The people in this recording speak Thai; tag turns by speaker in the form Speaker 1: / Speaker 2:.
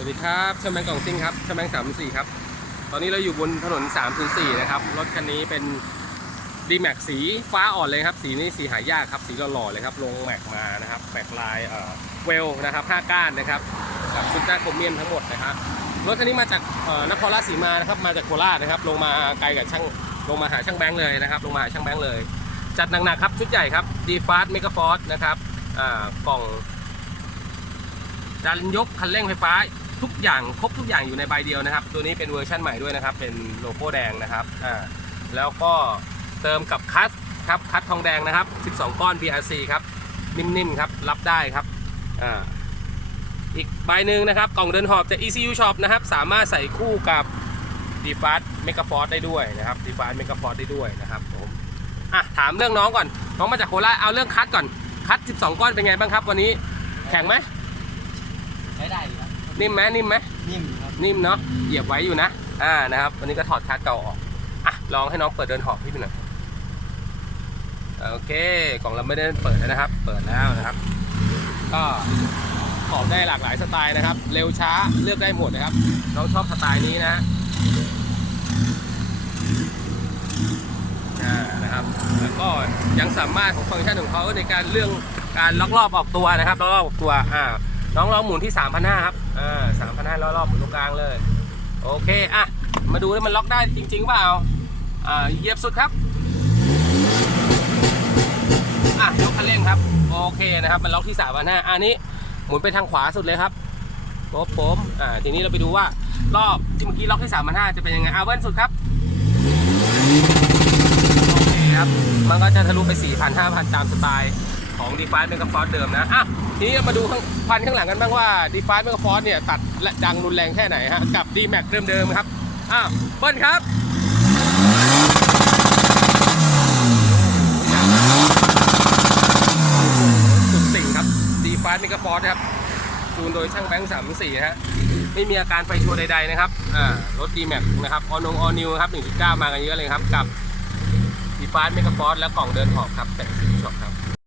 Speaker 1: วัสดีครับช่างแบงค์กล่องซิ่งครับช่างแบงค์สามสี่ครับ ตอนนี้เราอยู่บนถนน 304 นะครับ รถคันนี้เป็น d m a x สีฟ้าอ่อนเลยครับ สีนี้สีหายากครับ สีหล่อๆเลยครับ ลงแม็กมานะครับแม็กลายเอ่อเวลนะครับ5ก้านนะครับ กับชุดหน้าโครเมียมทั้งหมดนะครับ รถคันนี้มาจากนครราชสีมานะครับ มาจากโคราชนะครับ ลงมาไกลกับช่าง ลงมาหาช่างแบงค์เลยนะครับ ลงมาหาช่างแบงค์เลย จัดหนักๆครับ ชุดใหญ่ครับ d f a s t Mega Force นะครับอ่ากล่องดันยกคันเร่งไฟฟ้า ทุกอย่างครบทุกอย่างอยู่ในใบเดียวนะครับ ตัวนี้เป็นเวอร์ชั่นใหม่ด้วยนะครับ เป็นโลโก้แดงนะครับอ่าแล้วก็เติมกับคัสครับคัสทองแดงนะครับ 12 ก้อน BRC ครับนิ่มๆครับรับได้ครับอ่าอีกใบหนึ่งนะครับ กล่องเดินหอบจาก ECU Shop นะครับ สามารถใส่คู่กับ d f a s t m e g a f o r c ได้ด้วยนะครับ d f a s t m e g a f o r c ได้ด้วยนะครับผมอะถามเรื่องน้องก่อน น้องมาจากโคราชเอาเรื่องคัสก่อนคัส12 ก้อนเป็นไงบ้างครับ วันนี้แข็งไหม
Speaker 2: ใช้ได้
Speaker 1: นิ่มไหมนิ่มไหม
Speaker 2: นิ่มครับ
Speaker 1: นิ่มเนาะเหยียบไว้อยู่นะ อ่านะครับวันนี้ก็ถอดคาร์ดเก่าออกอะลองให้น้องเปิดเดินหอบพี่ไปหน่อยโอเคกล่องเราไม่ได้เปิดนะครับ เปิดแล้วนะครับ ก็หอบได้หลากหลายสไตล์นะครับ เร็วช้าเลือกได้หมดนะครับ น้องชอบสไตล์นี้นะอ่านะครับ แล้วก็ยังสามารถของฟังก์ชันของเขาในการเรื่องการล็อกรอบออกตัวนะครับล็อกรอบออกตัวอ่า น้องลองหมุนที่3,500ครับอ่า3,500รอบๆหมุนตรงกลางเลย โอเคอะมาดูว่ามันล็อกได้จริงๆเปล่าอ่าเหยียบสุดครับอะยกคันเร่งครับ โอเคนะครับมันล็อกที่3,500อันนี้หมุนไปทางขวาสุดเลยครับป๊บผมอ่าทีนี้เราไปดูว่ารอบที่เมื่อกี้ล็อกที่3,500จะเป็นยังไงอ่าเบิ้ลสุดครับโอเคครับมันก็จะทะลุไป4,000 5,000ตามสไตล์ ของดีฟาสเมกาฟอร์เดิมนะอะทีนี้มาดูข้างควันข้างหลังกันบ้างว่าดีฟาสเมกาฟอร์เนี่ยตัดและดังรุนแรงแค่ไหนฮะกับ d m a x เดิมๆครับอ้าวเบิ้ลครับสุดสิ่งครับดีฟาสเมกาฟอร์นะครับจูนโดยช่างแบงค์สามสี่ฮะไม่มีอาการไฟชัวร์ใดๆนะครับอ่ารถ d m a x นะครับออนงออนิวครับ1.9 มากันเยอะเลยครับกับดีฟาสเมกาฟอร์และกล่องเดินหอบครับแต่สีช็อปครับ